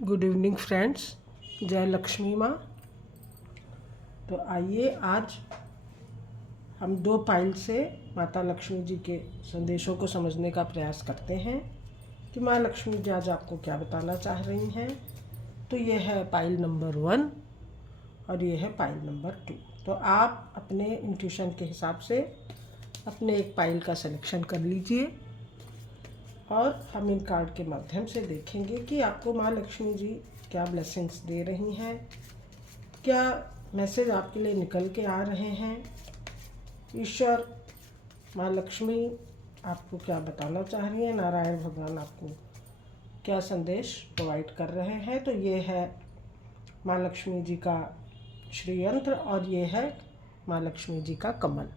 Good evening friends, जय लक्ष्मी माँ। तो आइए आज हम दो पाइल से माता लक्ष्मी जी के संदेशों को समझने का प्रयास करते हैं कि माँ लक्ष्मी जी आज आपको क्या बताना चाह रही हैं। तो ये है पाइल नंबर 1 और ये है पाइल नंबर 2। तो आप अपने इंट्यूशन के हिसाब से अपने एक पाइल का सिलेक्शन कर लीजिए और हम इन कार्ड के माध्यम से देखेंगे कि आपको माँ लक्ष्मी जी क्या ब्लेसिंग्स दे रही हैं, क्या मैसेज आपके लिए निकल के आ रहे हैं। ईश्वर माँ लक्ष्मी आपको क्या बताना चाह रही हैं, नारायण भगवान आपको क्या संदेश प्रोवाइड कर रहे हैं। तो ये है माँ लक्ष्मी जी का श्री यंत्र और ये है माँ लक्ष्मी जी का कमल।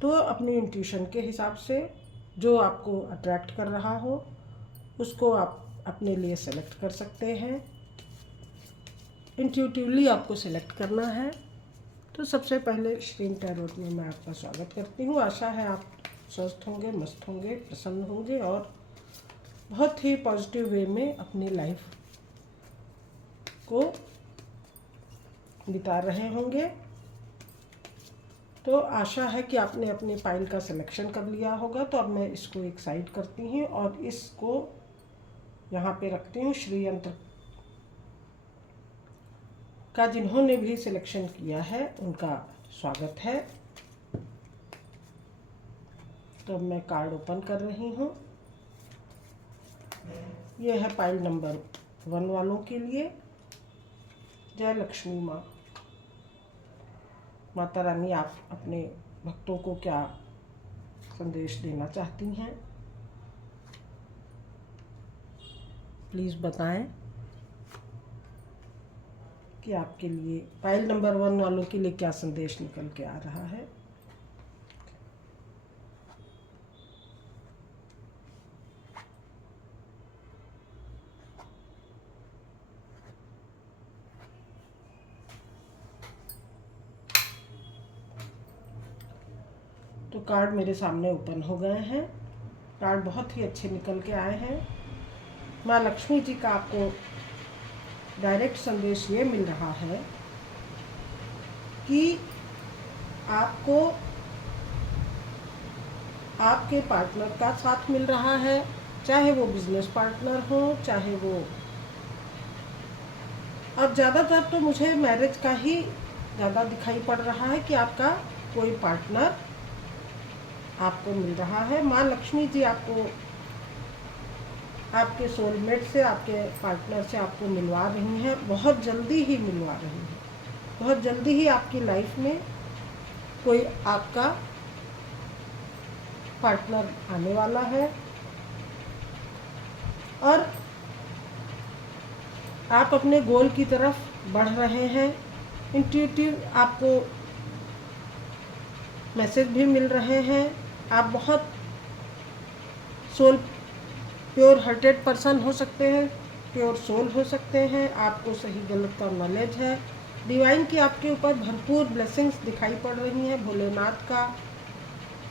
तो अपनी इंट्यूशन के हिसाब से जो आपको अट्रैक्ट कर रहा हो उसको आप अपने लिए सेलेक्ट कर सकते हैं। इंट्यूटिवली आपको सेलेक्ट करना है। तो सबसे पहले श्रीम टैरोट में मैं आपका स्वागत करती हूँ। आशा है आप स्वस्थ होंगे, मस्त होंगे, प्रसन्न होंगे और बहुत ही पॉजिटिव वे में अपनी लाइफ को बिता रहे होंगे। तो आशा है कि आपने अपने पाइल का सिलेक्शन कर लिया होगा। तो अब मैं इसको एक साइड करती हूँ और इसको यहाँ पे रखती हूँ। श्री यंत्र का जिन्होंने भी सिलेक्शन किया है उनका स्वागत है। तो अब मैं कार्ड ओपन कर रही हूँ। ये है पाइल नंबर 1 वालों के लिए। जय लक्ष्मी माँ। माता रानी आप अपने भक्तों को क्या संदेश देना चाहती हैं, प्लीज़ बताएं कि आपके लिए पाइल नंबर 1 वालों के लिए क्या संदेश निकल के आ रहा है। तो कार्ड मेरे सामने ओपन हो गए हैं। कार्ड बहुत ही अच्छे निकल के आए हैं। माँ लक्ष्मी जी का आपको डायरेक्ट संदेश ये मिल रहा है कि आपको आपके पार्टनर का साथ मिल रहा है, चाहे वो बिजनेस पार्टनर हो, चाहे वो अब ज़्यादातर तो मुझे मैरिज का ही ज़्यादा दिखाई पड़ रहा है कि आपका कोई पार्टनर आपको मिल रहा है। माँ लक्ष्मी जी आपको आपके सोलमेट से, आपके पार्टनर से आपको मिलवा रही हैं, बहुत जल्दी ही मिलवा रही हैं। बहुत जल्दी ही आपकी लाइफ में कोई आपका पार्टनर आने वाला है और आप अपने गोल की तरफ बढ़ रहे हैं। इंट्यूटिव आपको मैसेज भी मिल रहे हैं। आप बहुत सोल प्योर हार्टेड पर्सन हो सकते हैं, प्योर सोल हो सकते हैं। आपको सही गलत का नॉलेज है। डिवाइन की आपके ऊपर भरपूर ब्लेसिंग्स दिखाई पड़ रही हैं। भोलेनाथ का,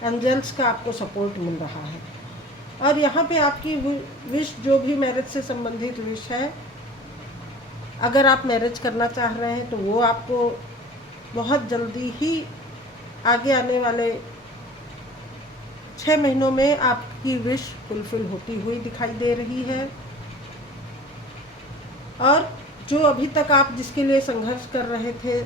एंजल्स का आपको सपोर्ट मिल रहा है। और यहाँ पे आपकी विश, जो भी मैरिज से संबंधित विश है, अगर आप मैरिज करना चाह रहे हैं तो वो आपको बहुत जल्दी ही आगे आने वाले 6 महीनों में आपकी विश फुलफिल होती हुई दिखाई दे रही है। और जो अभी तक आप जिसके लिए संघर्ष कर रहे थे,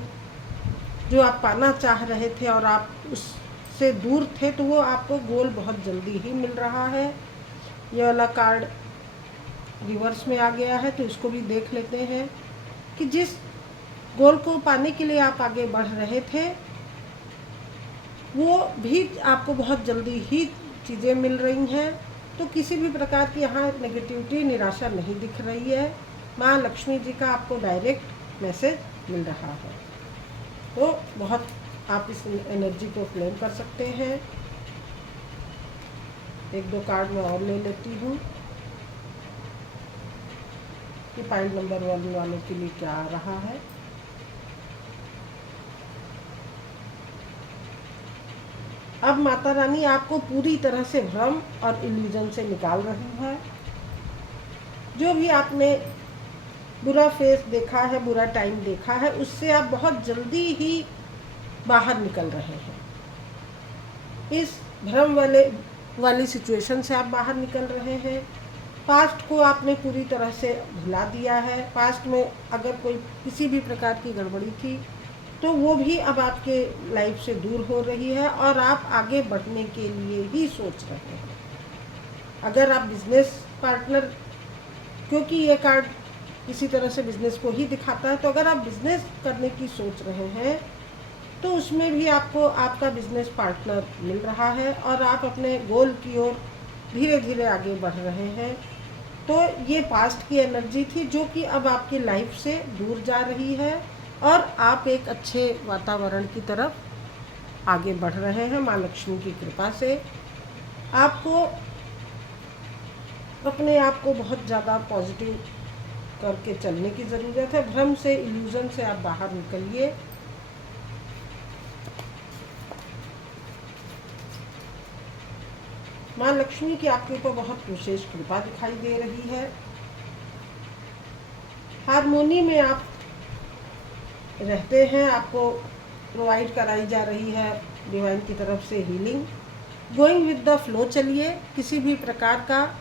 जो आप पाना चाह रहे थे और आप उससे दूर थे, तो वो आपको गोल बहुत जल्दी ही मिल रहा है। ये वाला कार्ड रिवर्स में आ गया है, तो इसको भी देख लेते हैं कि जिस गोल को पाने के लिए आप आगे बढ़ रहे थे वो भी आपको बहुत जल्दी ही चीज़ें मिल रही हैं। तो किसी भी प्रकार की यहाँ नेगेटिविटी, निराशा नहीं दिख रही है। माँ लक्ष्मी जी का आपको डायरेक्ट मैसेज मिल रहा है। तो बहुत आप इस एनर्जी को क्लेम कर सकते हैं। 1-2 कार्ड मैं और ले लेती हूँ कि पाइल नंबर 1 वालों के लिए क्या आ रहा है। अब माता रानी आपको पूरी तरह से भ्रम और इल्यूजन से निकाल रही है। जो भी आपने बुरा फेस देखा है, बुरा टाइम देखा है, उससे आप बहुत जल्दी ही बाहर निकल रहे हैं। इस भ्रम वाली सिचुएशन से आप बाहर निकल रहे हैं। पास्ट को आपने पूरी तरह से भुला दिया है। पास्ट में अगर कोई किसी भी प्रकार की गड़बड़ी थी तो वो भी अब आपके लाइफ से दूर हो रही है और आप आगे बढ़ने के लिए ही सोच रहे हैं। अगर आप बिजनेस पार्टनर, क्योंकि ये कार्ड इसी तरह से बिजनेस को ही दिखाता है, तो अगर आप बिजनेस करने की सोच रहे हैं तो उसमें भी आपको आपका बिजनेस पार्टनर मिल रहा है और आप अपने गोल की ओर धीरे धीरे आगे बढ़ रहे हैं। तो ये पास्ट की एनर्जी थी जो कि अब आपकी लाइफ से दूर जा रही है और आप एक अच्छे वातावरण की तरफ आगे बढ़ रहे हैं। माँ लक्ष्मी की कृपा से आपको अपने आप को बहुत ज़्यादा पॉजिटिव करके चलने की ज़रूरत है। भ्रम से, इल्यूज़न से आप बाहर निकलिए। माँ लक्ष्मी की आपके ऊपर बहुत विशेष कृपा दिखाई दे रही है। हारमोनी में आप रहते हैं, आपको प्रोवाइड कराई जा रही है डिवाइन की तरफ से healing. Going with the flow चलिए, किसी भी प्रकार का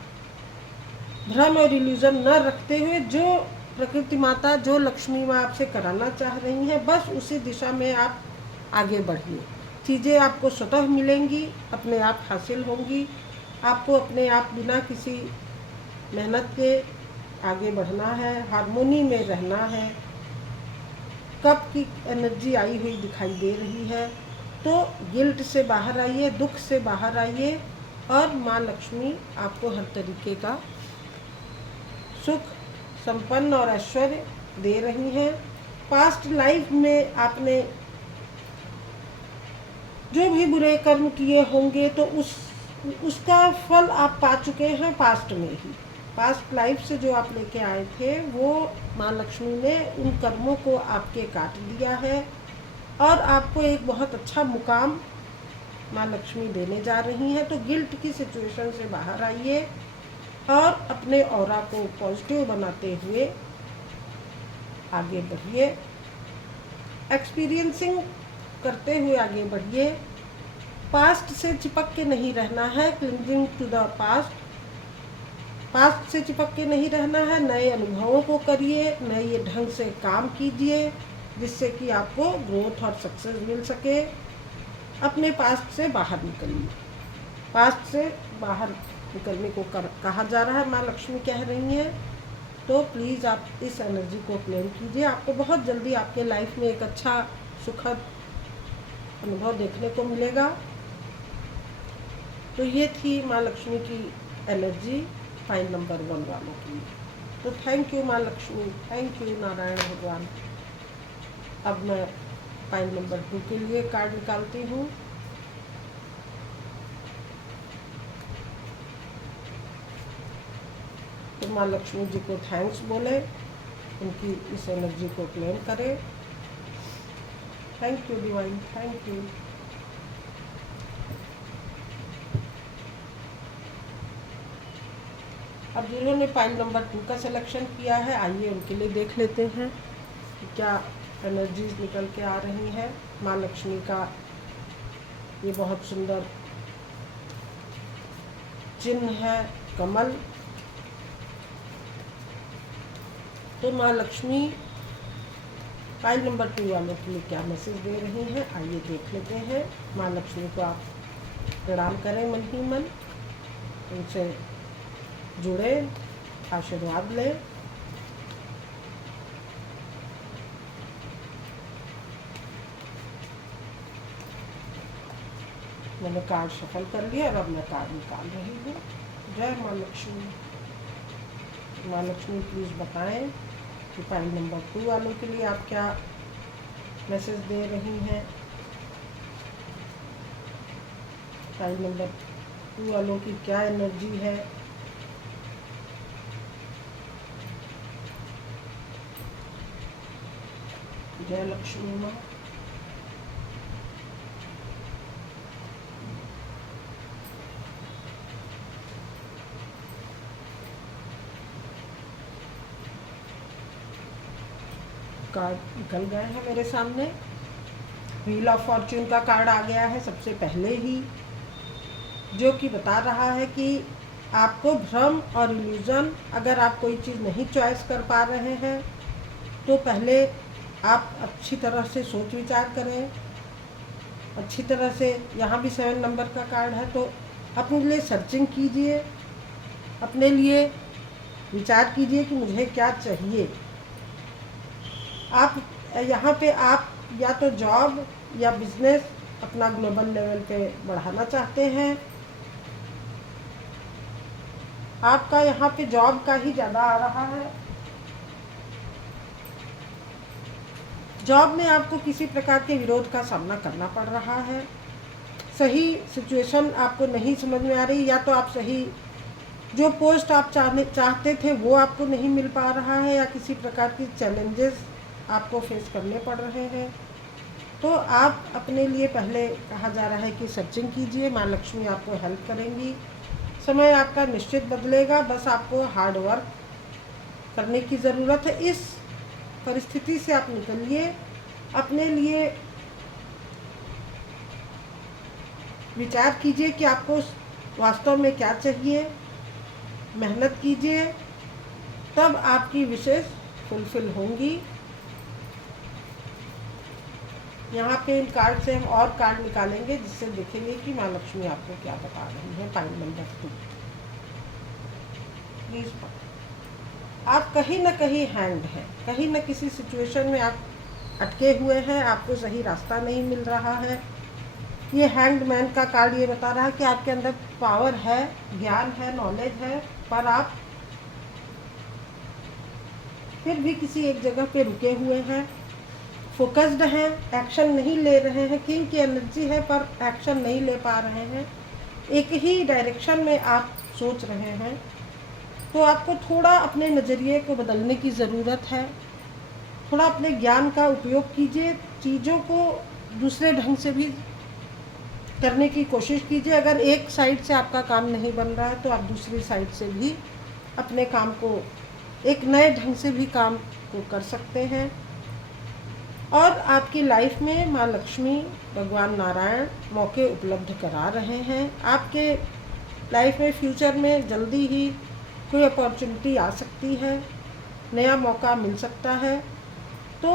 भ्रम और इल्यूजन न रखते हुए जो प्रकृति माता, जो लक्ष्मी माँ आपसे कराना चाह रही हैं, बस उसी दिशा में आप आगे बढ़िए। चीज़ें आपको स्वतः मिलेंगी, अपने आप हासिल होंगी। आपको अपने आप बिना किसी मेहनत के आगे बढ़ना है, हारमोनी में रहना है। कप की एनर्जी आई हुई दिखाई दे रही है, तो गिल्ट से बाहर आइए, दुख से बाहर आइए और माँ लक्ष्मी आपको हर तरीके का सुख, संपन्न और ऐश्वर्य दे रही हैं। पास्ट लाइफ में आपने जो भी बुरे कर्म किए होंगे तो उसका फल आप पा चुके हैं पास्ट में ही। पास्ट लाइफ से जो आप लेके आए थे वो माँ लक्ष्मी ने उन कर्मों को आपके काट दिया है और आपको एक बहुत अच्छा मुकाम माँ लक्ष्मी देने जा रही हैं। तो गिल्ट की सिचुएशन से बाहर आइए और अपने ऑरा को पॉजिटिव बनाते हुए आगे बढ़िए। एक्सपीरियंसिंग करते हुए आगे बढ़िए। पास्ट से चिपक के नहीं रहना है, clinging to the past. Past से चिपक के नहीं रहना है, नए अनुभवों को करिए, नए ढंग से काम कीजिए जिससे कि आपको ग्रोथ और सक्सेस मिल सके। अपने पास्ट से बाहर निकलिए। पास्ट से बाहर निकलने को कहा जा रहा है, माँ लक्ष्मी कह रही हैं। तो प्लीज़ आप इस एनर्जी को क्लेम कीजिए। आपको बहुत जल्दी आपके लाइफ में एक अच्छा सुखद अनुभव देखने को मिलेगा। तो ये थी माँ लक्ष्मी की एनर्जी फाइल नंबर 1 वालों की। तो थैंक यू माँ लक्ष्मी, थैंक यू नारायण भगवान। अब मैं फाइल नंबर 2 के लिए कार्ड निकालती हूँ। तो माँ लक्ष्मी जी को थैंक्स बोले, उनकी इस एनर्जी को क्लेम करें। Thank you divine, thank you. अब जिन्होंने फाइल नंबर 2 का सिलेक्शन किया है, आइए उनके लिए देख लेते हैं कि क्या एनर्जीज निकल के आ रही हैं। माँ लक्ष्मी का ये बहुत सुंदर चिन्ह है, कमल। तो माँ लक्ष्मी फाइल नंबर 2 वालों के लिए क्या मैसेज दे रही हैं, आइए देख लेते हैं। माँ लक्ष्मी को आप प्रणाम करें मन ही मन, उनसे जुड़े, आशीर्वाद लें। मैंने कार्ड शफल कर लिया और अब मैं कार्ड निकाल रही हूँ। जय माँ लक्ष्मी। माँ लक्ष्मी प्लीज़ बताएं कि फाइल नंबर 2 वालों के लिए आप क्या मैसेज दे रही हैं। फाइल नंबर 2 वालों की क्या एनर्जी है। जय लक्ष्मी माँ। कार्ड निकल गए हैं मेरे सामने। व्हील ऑफ फॉर्च्यून का कार्ड आ गया है सबसे पहले ही, जो कि बता रहा है कि आपको भ्रम और इल्यूज़न, अगर आप कोई चीज़ नहीं चॉइस कर पा रहे हैं तो पहले आप अच्छी तरह से सोच विचार करें, अच्छी तरह से। यहाँ भी 7 नंबर का कार्ड है, तो अपने लिए सर्चिंग कीजिए, अपने लिए विचार कीजिए कि मुझे क्या चाहिए। आप यहाँ पे आप या तो जॉब या बिजनेस अपना ग्लोबल लेवल पे बढ़ाना चाहते हैं। आपका यहाँ पे जॉब का ही ज़्यादा आ रहा है। जॉब में आपको किसी प्रकार के विरोध का सामना करना पड़ रहा है। सही सिचुएशन आपको नहीं समझ में आ रही, या तो आप सही जो पोस्ट आप चाहते थे वो आपको नहीं मिल पा रहा है, या किसी प्रकार की चैलेंजेस आपको फेस करने पड़ रहे हैं। तो आप अपने लिए पहले कहा जा रहा है कि सर्चिंग कीजिए, माँ लक्ष्मी आपको हेल्प करेंगी। समय आपका निश्चित बदलेगा, बस आपको हार्ड वर्क करने की ज़रूरत है। इस परिस्थिति से आप निकलिए, अपने लिए विचार कीजिए कि आपको वास्तव में क्या चाहिए, मेहनत कीजिए, तब आपकी विशेष फुलफिल होंगी। यहाँ पे इन कार्ड से हम और कार्ड निकालेंगे, जिससे देखेंगे कि माँ लक्ष्मी आपको क्या बता रही है। Pile number 2 please. आप कहीं ना कहीं हैंग्ड हैं, कहीं ना किसी सिचुएशन में आप अटके हुए हैं, आपको सही रास्ता नहीं मिल रहा है। ये हैंग्ड मैन का कार्ड ये बता रहा है कि आपके अंदर पावर है, ज्ञान है, नॉलेज है, पर आप फिर भी किसी एक जगह पे रुके हुए हैं, फोकस्ड हैं, एक्शन नहीं ले रहे हैं। किंग की एनर्जी है पर एक्शन नहीं ले पा रहे हैं, एक ही डायरेक्शन में आप सोच रहे हैं। तो आपको थोड़ा अपने नज़रिए को बदलने की ज़रूरत है। थोड़ा अपने ज्ञान का उपयोग कीजिए, चीज़ों को दूसरे ढंग से भी करने की कोशिश कीजिए। अगर एक साइड से आपका काम नहीं बन रहा है तो आप दूसरी साइड से भी अपने काम को एक नए ढंग से भी काम को कर सकते हैं। और आपकी लाइफ में माँ लक्ष्मी, भगवान नारायण मौके उपलब्ध करा रहे हैं। आपके लाइफ में फ्यूचर में जल्दी ही कोई अपॉर्चुनिटी आ सकती है, नया मौका मिल सकता है। तो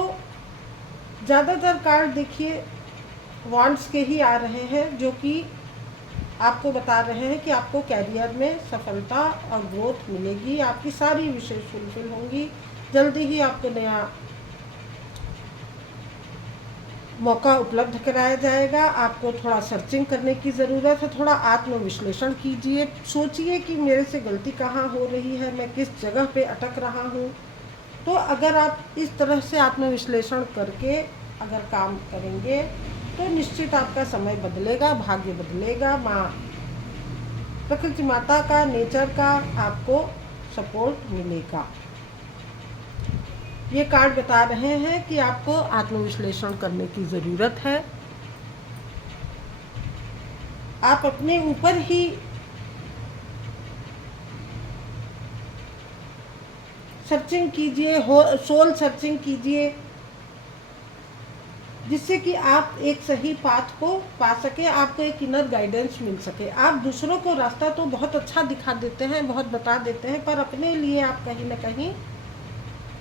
ज़्यादातर कार्ड देखिए वॉन्ड्स के ही आ रहे हैं, जो कि आपको बता रहे हैं कि आपको कैरियर में सफलता और ग्रोथ मिलेगी, आपकी सारी विशेष फुलफिल होंगी। जल्दी ही आपको नया मौका उपलब्ध कराया जाएगा। आपको थोड़ा सर्चिंग करने की ज़रूरत है, थोड़ा आत्मविश्लेषण कीजिए, सोचिए कि मेरे से गलती कहाँ हो रही है, मैं किस जगह पे अटक रहा हूँ। तो अगर आप इस तरह से आत्मविश्लेषण करके अगर काम करेंगे तो निश्चित आपका समय बदलेगा, भाग्य बदलेगा। माँ प्रकृति माता का, नेचर का आपको सपोर्ट मिलेगा। ये कार्ड बता रहे हैं कि आपको आत्मविश्लेषण करने की ज़रूरत है। आप अपने ऊपर ही सर्चिंग कीजिए, सोल सर्चिंग कीजिए, जिससे कि आप एक सही पाथ को पा सके, आपको एक इनर गाइडेंस मिल सके। आप दूसरों को रास्ता तो बहुत अच्छा दिखा देते हैं, बहुत बता देते हैं, पर अपने लिए आप कहीं ना कहीं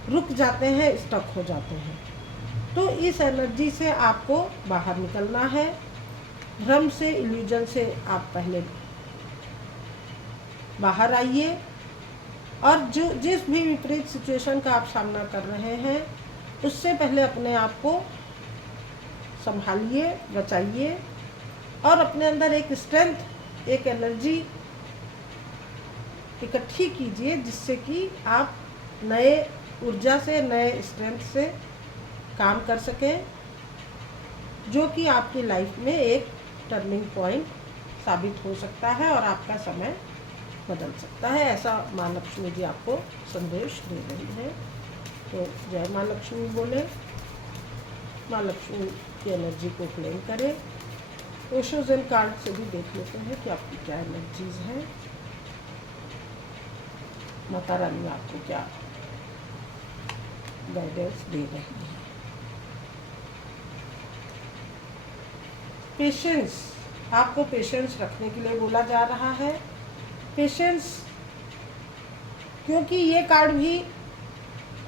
रुक जाते हैं, स्टक हो जाते हैं। तो इस एनर्जी से आपको बाहर निकलना है। भ्रम से, इल्यूजन से आप पहले बाहर आइए, और जो जिस भी विपरीत सिचुएशन का आप सामना कर रहे हैं उससे पहले अपने आप को संभालिए, बचाइए, और अपने अंदर एक स्ट्रेंथ, एक एनर्जी इकट्ठी कीजिए, जिससे कि आप नए ऊर्जा से, नए स्ट्रेंथ से काम कर सकें, जो कि आपकी लाइफ में एक टर्निंग पॉइंट साबित हो सकता है और आपका समय बदल सकता है। ऐसा माँ लक्ष्मी जी आपको संदेश दे रही है। तो जय माँ लक्ष्मी बोले, माँ लक्ष्मी की एनर्जी को क्लेम करें। ओशोजन कार्ड से भी देख लेते हैं कि आपकी क्या एनर्जीज हैं, माता रानी आपको क्या गाइडेंस दे रही है। पेशेंस, आपको पेशेंस रखने के लिए बोला जा रहा है। पेशेंस, क्योंकि ये कार्ड भी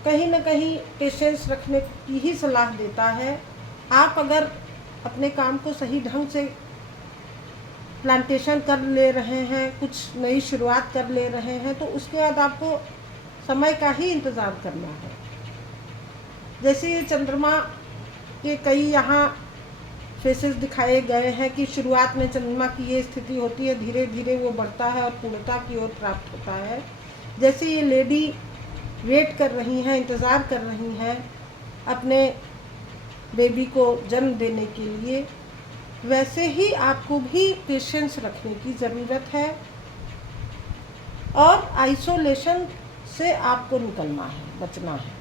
कहीं ना कहीं पेशेंस रखने की ही सलाह देता है। आप अगर अपने काम को सही ढंग से प्लांटेशन कर ले रहे हैं, कुछ नई शुरुआत कर ले रहे हैं, तो उसके बाद आपको समय का ही इंतज़ार करना है। जैसे ये चंद्रमा के कई यहाँ फेसेस दिखाए गए हैं कि शुरुआत में चंद्रमा की ये स्थिति होती है, धीरे धीरे वो बढ़ता है और पूर्णता की ओर प्राप्त होता है। जैसे ये लेडी वेट कर रही हैं, इंतज़ार कर रही हैं अपने बेबी को जन्म देने के लिए, वैसे ही आपको भी पेशेंस रखने की ज़रूरत है और आइसोलेशन से आपको निकलना है, बचना है।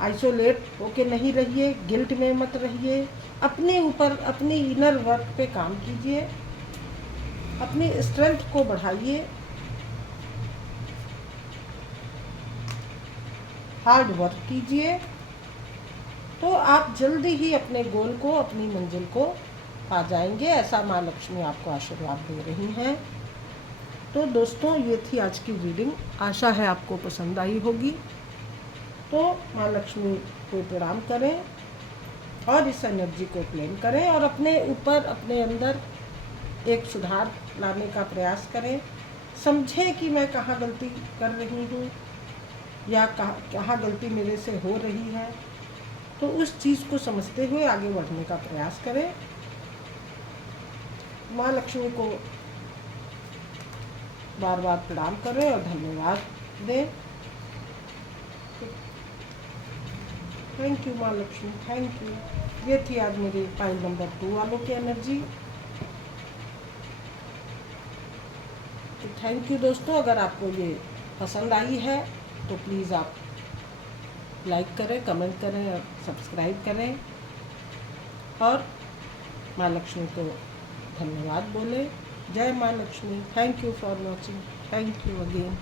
आइसोलेट होके नहीं रहिए, गिल्ट में मत रहिए, अपने ऊपर अपनी इनर वर्क पे काम कीजिए, अपनी स्ट्रेंथ को बढ़ाइए, हार्ड वर्क कीजिए, तो आप जल्दी ही अपने गोल को, अपनी मंजिल को पा जाएंगे। ऐसा माँ लक्ष्मी आपको आशीर्वाद दे रही हैं। तो दोस्तों, ये थी आज की रीडिंग। आशा है आपको पसंद आई होगी। तो माँ लक्ष्मी को प्रणाम करें और इस एनर्जी को क्लेम करें और अपने ऊपर, अपने अंदर एक सुधार लाने का प्रयास करें। समझें कि मैं कहाँ गलती कर रही हूँ या कहाँ गलती मेरे से हो रही है, तो उस चीज़ को समझते हुए आगे बढ़ने का प्रयास करें। माँ लक्ष्मी को बार बार प्रणाम करें और धन्यवाद दें। थैंक यू माँ लक्ष्मी, थैंक यू। ये थी आज मेरी पाइल नंबर 2 वालों की एनर्जी। तो थैंक यू दोस्तों। अगर आपको ये पसंद आई है तो प्लीज़ आप लाइक करें, कमेंट करें और सब्सक्राइब करें और माँ लक्ष्मी को धन्यवाद बोलें। जय माँ Lakshmi. Thank you for watching. Thank you again.